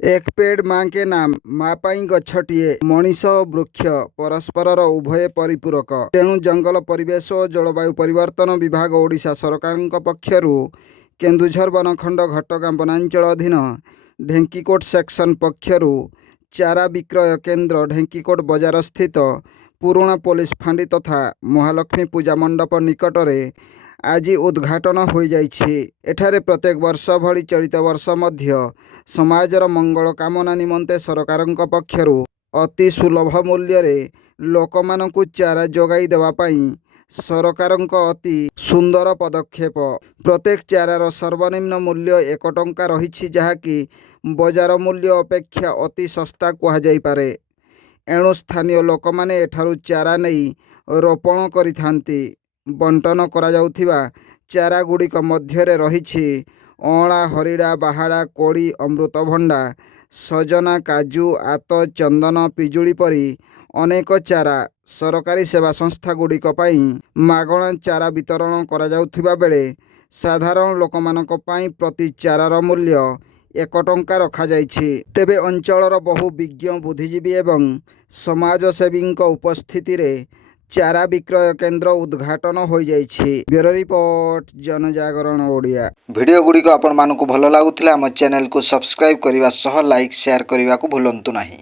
एक पेड़ माँ के नाम माँ पाई गछटिए मनीष वृक्ष परस्पर उभय परिपूरक। तेणु जंगल परिवेश और जलवायु परिवर्तन विभाग ओडिशा सरकार पक्षर केन्दुझर वनखंड घटगाँ वनांचल अधीन ढेंकीकोट सेक्शन पक्षर चारा विक्रय केन्द्र ढेंकीकोट बजार स्थित पुराणा पुलिस फांडी तथा महालक्ष्मी पूजा मंडप निकटरे आज उद्घाटन हो जाइछि। एठारे प्रत्येक वर्ष भली चलित वर्ष मध्य समाजर मंगल कामना निमंते सरकारक पक्षर अति सुलभ मूल्य रे लोकमानंकु चारा जोगाई देवा पई सरकारक अति सुंदर पदक्षेप। प्रत्येक चारार सर्वनिम्न मूल्य 1 टंका रही जहाँकि बजार मूल्य अपेक्षा अति सस्ता कह जाई पारे। एणु स्थानीय लोक माने एठारु चारा नहीं रोपण करिथांती। बंटन करा जाउथिबा चारा गुड़िक मध्यरे रहिछि अँला हरिड़ा बाहाड़ा कोड़ी अमृतभंडा सजना काजू आत चंदन पिजुली परी अनेक चारा सरकारी सेवा संस्था गुड़िक पई मागणा चारा वितरण करा जाउथिबा बेले साधारण लोकमानक पई प्रति चारार मूल्य 1 टंका रखा जाइछि। तेबे अंचलर बहु विज्ञ बुद्धिजीवी एवं समाजसेवी उपस्थिति रे चारा विक्रय केन्द्र उद्घाटन हो जाइछि। ब्यूरो रिपोर्ट जनजागरण ओडिया। वीडियो गुड़िक आपण मानकु भल लागुथिला हम चैनल को सब्सक्राइब करिवा सह लाइक शेयर करिवा को भूलंतु नाही।